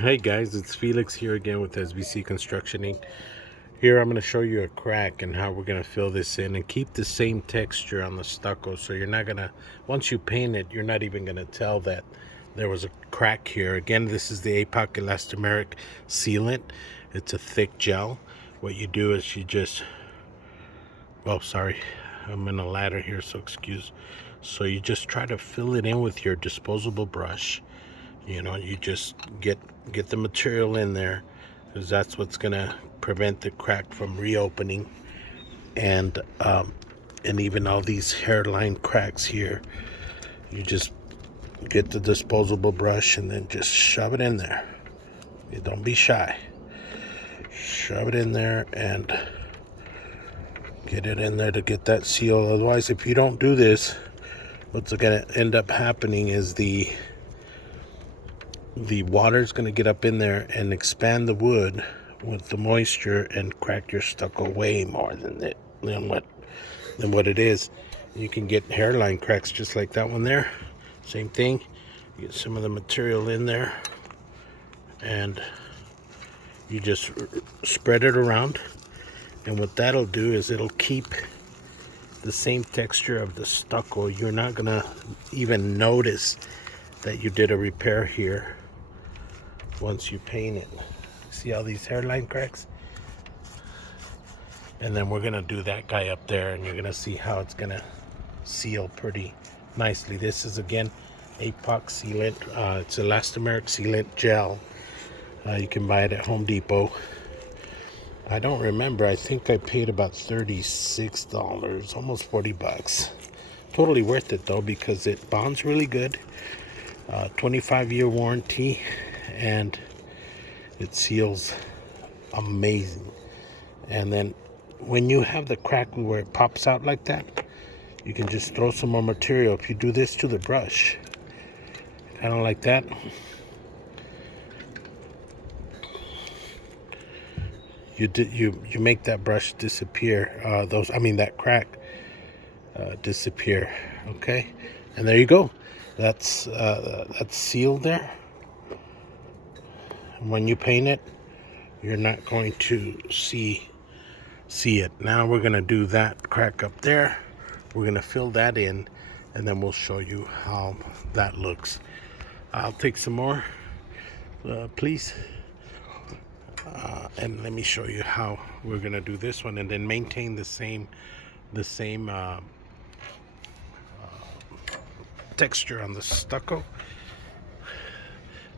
Hey guys, it's Felix here again with SBC Construction Inc. Here I'm going to show you a crack and how we're going to fill this in and keep the same texture on the stucco. So you're not going to, once you paint it, you're not even going to tell that there was a crack here. Again, this is the APOC elastomeric sealant. It's a thick gel. What you do is you just, well, sorry, I'm in a ladder here, so excuse. So you just try to fill it in with your disposable brush. You know, you just get the material in there, because that's what's gonna prevent the crack from reopening. And even all these hairline cracks here, you just get the disposable brush and then just shove it in there. You don't be shy. Shove it in there and get it in there to get that seal. Otherwise, if you don't do this, what's gonna end up happening is the water is going to get up in there and expand the wood with the moisture and crack your stucco way more than what it is. You can get hairline cracks just like that one there. Same thing. You get some of the material in there and you just spread it around, and what that'll do is it'll keep the same texture of the stucco. You're not gonna even notice that you did a repair here once you paint it. See all these hairline cracks? And then we're gonna do that guy up there, and you're gonna see how it's gonna seal pretty nicely. This is again APOC sealant. It's elastomeric sealant gel. You can buy it at Home Depot. I don't remember, I think I paid about $36, almost 40 bucks. Totally worth it though, because it bonds really good. 25-year warranty, and it seals amazing. And then when you have the crack where it pops out like that, you can just throw some more material. If you do this to the brush, kind of like that, you make that brush disappear, that crack disappear. Okay, and there you go. That's sealed there. When you paint it, you're not going to see it. Now we're going to do that crack up there. We're going to fill that in, and then we'll show you how that looks. I'll take some more, please. And let me show you how we're going to do this one, and then maintain the same texture on the stucco.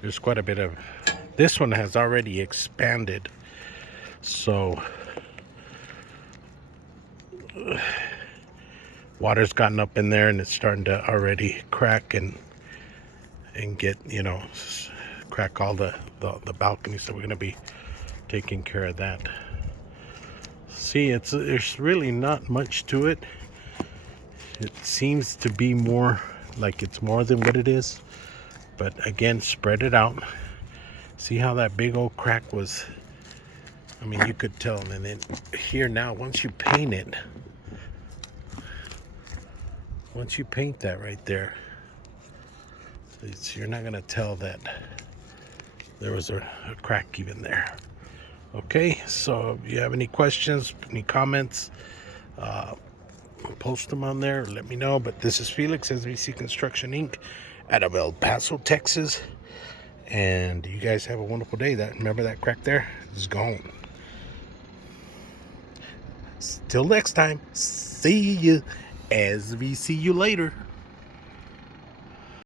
There's quite a bit of, this one has already expanded, so water's gotten up in there and it's starting to already crack and get, crack all the balcony. So we're going to be taking care of that. See, there's really not much to it. It seems to be more like it's more than what it is. But again, spread it out. See how that big old crack was? I mean, you could tell. And then here now, once you paint that right there, you're not going to tell that there was a crack even there. Okay, so if you have any questions, any comments, post them on there. Let me know. But this is Felix, SBC Construction Inc. out of El Paso, Texas. And you guys have a wonderful day. Remember that crack there is gone. Till next time, see you as we see you later.